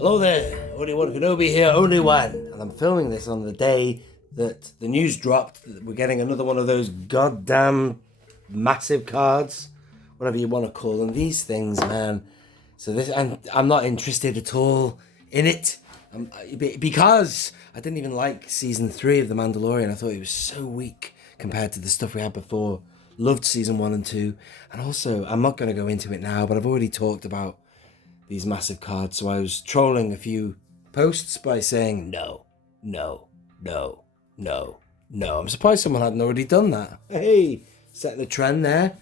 Hello there, Only One Kenobi here, Only One. And I'm filming this on the day that the news dropped that we're getting another one of those goddamn massive cards, whatever you want to call them. These things, man. So this, and I'm not interested at all in it. Because I didn't even like season 3 of The Mandalorian. I thought it was so weak compared to the stuff we had before. Loved season 1 and 2. And also, I'm not going to go into it now, but I've already talked about these massive cards, so I was trolling a few posts by saying no. I'm surprised someone hadn't already done that. Hey, setting a trend there.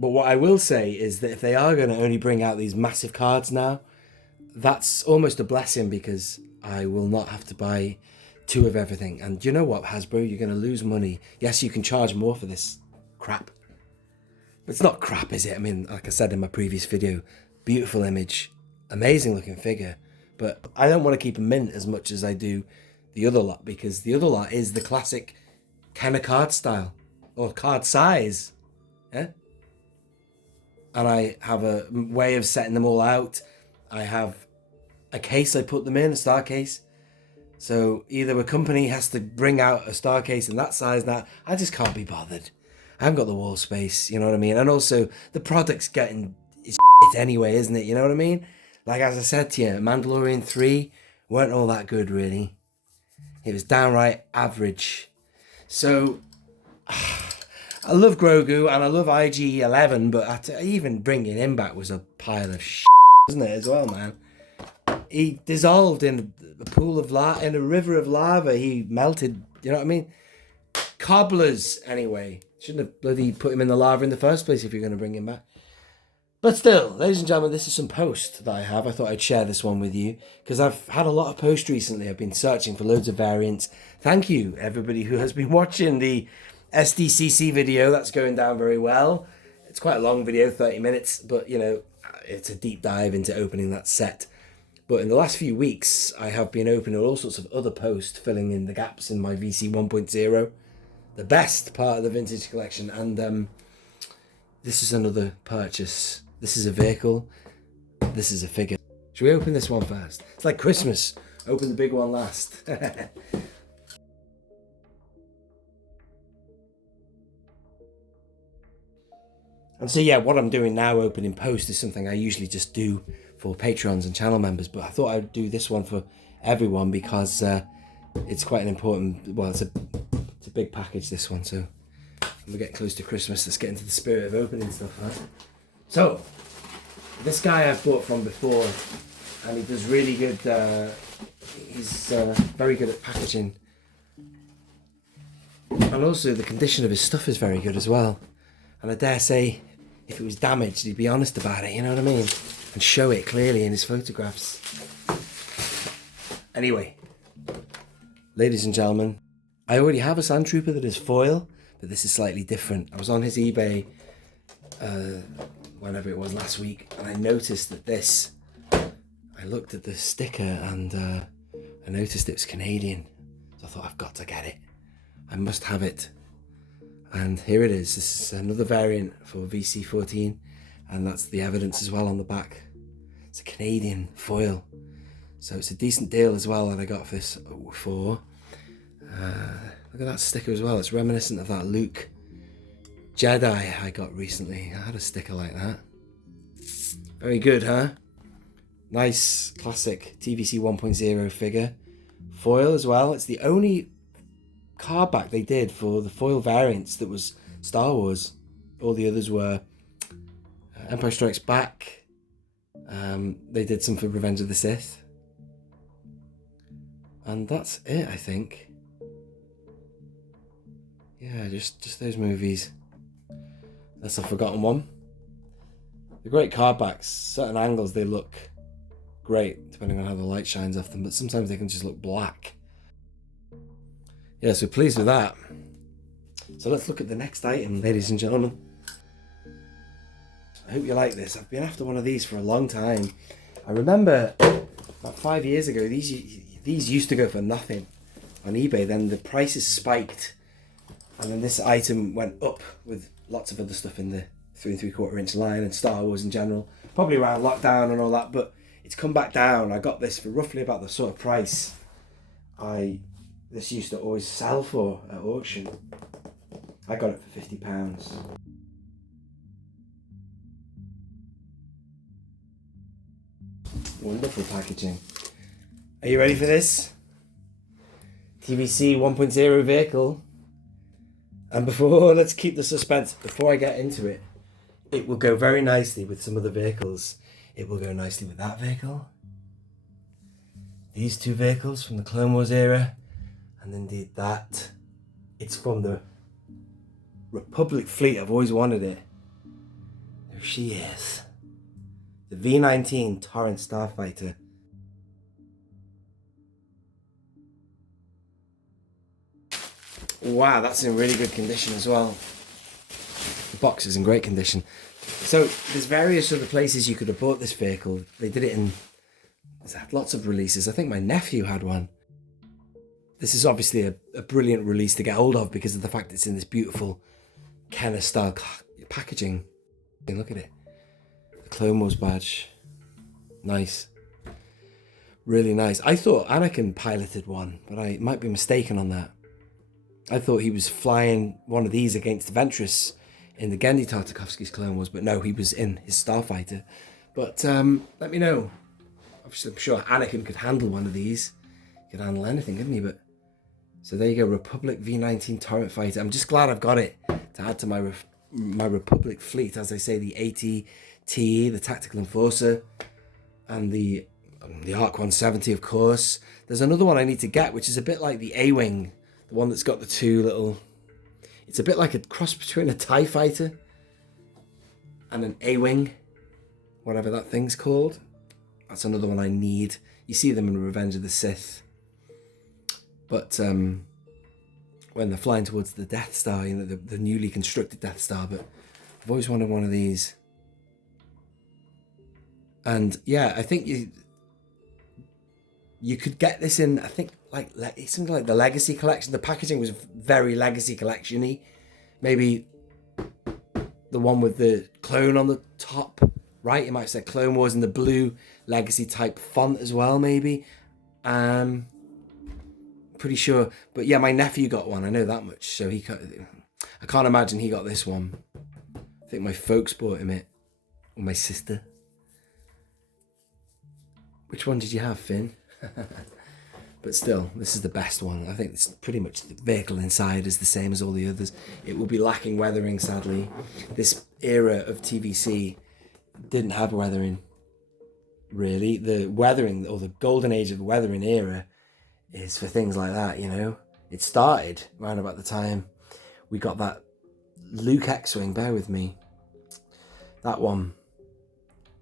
But what I will say is that if they are going to only bring out these massive cards now, that's almost a blessing, because I will not have to buy 2 of everything. And you know what, Hasbro, you're going to lose money. Yes, you can charge more for this crap. But it's not crap, is it? I mean, like I said in my previous video, beautiful image. Amazing looking figure, but I don't want to keep a mint as much as I do the other lot, because the other lot is the classic kind of card style or card size, yeah. And I have a way of setting them all out. I have a case I put them in, a star case. So either a company has to bring out a star case in that size. Now I just can't be bothered. I haven't got the wall space, you know what I mean? And also the product's getting it's anyway, isn't it? You know what I mean? Like, as I said to you, Mandalorian 3 weren't all that good, really. It was downright average. So, I love Grogu and I love IG11, but even bringing him back was a pile of shit, wasn't it, as well, man? He dissolved in a pool of lava, in a river of lava. He melted, you know what I mean? Cobblers, anyway. Shouldn't have bloody put him in the lava in the first place if you're going to bring him back. But still, ladies and gentlemen, this is some post that I have. I thought I'd share this one with you because I've had a lot of post recently. I've been searching for loads of variants. Thank you, everybody who has been watching the SDCC video. That's going down very well. It's quite a long video, 30 minutes, but, you know, it's a deep dive into opening that set. But in the last few weeks, I have been opening all sorts of other posts, filling in the gaps in my VC 1.0, the best part of the vintage collection. And this is another purchase. This is a vehicle. This is a figure. Should we open this one first? It's like Christmas. Open the big one last. And so, yeah, what I'm doing now, opening post, is something I usually just do for Patreons and channel members. But I thought I'd do this one for everyone because it's quite an important, well, it's a big package, this one. So we get close to Christmas. Let's get into the spirit of opening stuff, right? So, this guy I've bought from before, and he does really good, he's very good at packaging. And also the condition of his stuff is very good as well. And I dare say, if it was damaged, he'd be honest about it, you know what I mean? And show it clearly in his photographs. Anyway, ladies and gentlemen, I already have a sandtrooper that is foil, but this is slightly different. I was on his eBay whenever it was last week, and I noticed that this, I looked at the sticker and I noticed it was Canadian. So I thought, I've got to get it. I must have it. And here it is. This is another variant for VC14, and that's the evidence as well on the back. It's a Canadian foil. So it's a decent deal as well that I got this for. Look at that sticker as well. It's reminiscent of that Luke Jedi I got recently. I had a sticker like that. Very good, huh? Nice classic TVC 1.0 figure. Foil as well. It's the only card back they did for the foil variants that was Star Wars. All the others were Empire Strikes Back. They did some for Revenge of the Sith. And that's it, I think. Yeah, just those movies. That's a forgotten one. The great card backs, certain angles they look great depending on how the light shines off them, but sometimes they can just look black. Yeah, so pleased with that. So let's look at the next item, ladies and gentlemen. I hope you like this. I've been after one of these for a long time. I remember about 5 years ago, these used to go for nothing on eBay. Then the prices spiked, and then this item went up with lots of other stuff in the 3 3/4 inch line and Star Wars in general. Probably around lockdown and all that, but It's come back down. I got this for roughly about the sort of price this used to always sell for at auction. I got it for £50. Wonderful packaging. Are you ready for this? TVC 1.0 vehicle. And let's keep the suspense. Before I get into it, it will go very nicely with some other vehicles. It will go nicely with that vehicle. These two vehicles from the Clone Wars era. And indeed that. It's from the Republic fleet. I've always wanted it. There she is. The V-19 Torrent Starfighter. Wow, that's in really good condition as well. The box is in great condition. So there's various other places you could have bought this vehicle. They did it in... There's had lots of releases. I think my nephew had one. This is obviously a brilliant release to get hold of because of the fact it's in this beautiful Kenner style packaging. Look at it. The Clone Wars badge. Nice. Really nice. I thought Anakin piloted one, but I might be mistaken on that. I thought he was flying one of these against Ventress in the Genndy Tartakovsky's Clone Wars, but no, he was in his Starfighter. But let me know. Obviously, I'm sure Anakin could handle one of these. He could handle anything, couldn't he? But so there you go, Republic V-19 Torrent Fighter. I'm just glad I've got it to add to my Republic fleet. As I say, the AT-TE, the Tactical Enforcer, and the ARC 170, of course. There's another one I need to get, which is a bit like the A-Wing. The one that's got the two little... It's a bit like a cross between a TIE Fighter and an A-Wing. Whatever that thing's called. That's another one I need. You see them in Revenge of the Sith. But when they're flying towards the Death Star, you know, the newly constructed Death Star. But I've always wanted one of these. And yeah, I think you could get this in, I think, like something like the Legacy Collection. The packaging was very Legacy Collection-y. Maybe the one with the clone on the top, right? It might have said Clone Wars in the blue Legacy type font as well, maybe. Pretty sure. But yeah, my nephew got one. I know that much. So I can't imagine he got this one. I think my folks bought him it. Or my sister. Which one did you have, Finn? But still, this is the best one. I think it's pretty much the vehicle inside is the same as all the others. It will be lacking weathering, sadly. This era of TVC didn't have weathering, really. The weathering, or the golden age of the weathering era, is for things like that, you know. It started around about the time we got that Luke X-Wing, bear with me. That one,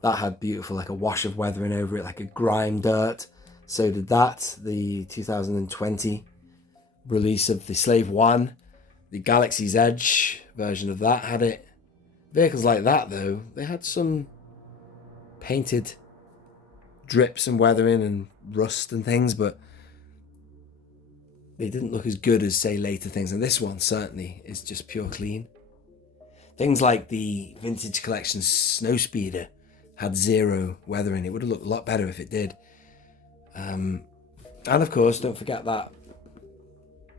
that had beautiful, like a wash of weathering over it, like a grime dirt. So did that, the 2020 release of the Slave One, the Galaxy's Edge version of that had it. Vehicles like that, though, they had some painted drips and weathering and rust and things, but they didn't look as good as, say, later things. And this one certainly is just pure clean. Things like the Vintage Collection Snowspeeder had zero weathering. It would have looked a lot better if it did. And of course, don't forget that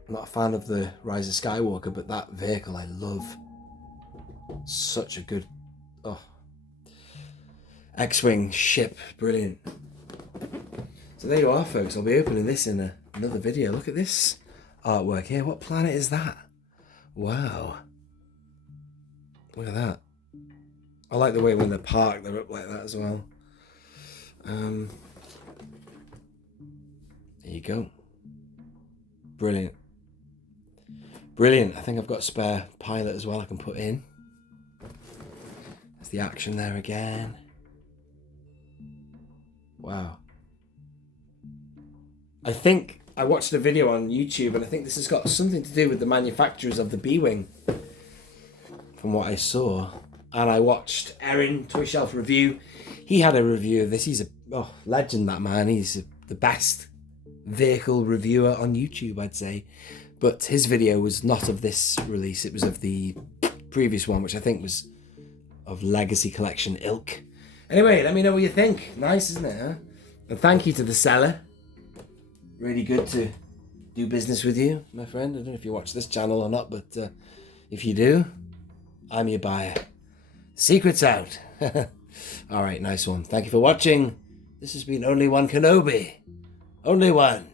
I'm not a fan of the Rise of Skywalker, but that vehicle I love. Such a good X-Wing ship, brilliant. So there you are, folks. I'll be opening this in another video. Look at this artwork here. What planet is that? Wow. Look at that. I like the way when they're parked, they're up like that as well. There you go. Brilliant. Brilliant. I think I've got a spare pilot as well I can put in. There's the action there again. Wow. I think I watched a video on YouTube and I think this has got something to do with the manufacturers of the B-Wing, from what I saw. And I watched Erin Toy Shelf review. He had a review of this. He's a legend, that man. He's the best vehicle reviewer on YouTube, I'd say. But his video was not of this release. It was of the previous one, which I think was of Legacy Collection ilk. Anyway, let me know what you think. Nice, isn't it, huh? And thank you to the seller. Really good to do business with you, my friend. I don't know if you watch this channel or not, but if you do, I'm your buyer. Secret's out. All right, nice one. Thank you for watching. This has been Only One Kenobi. Only one.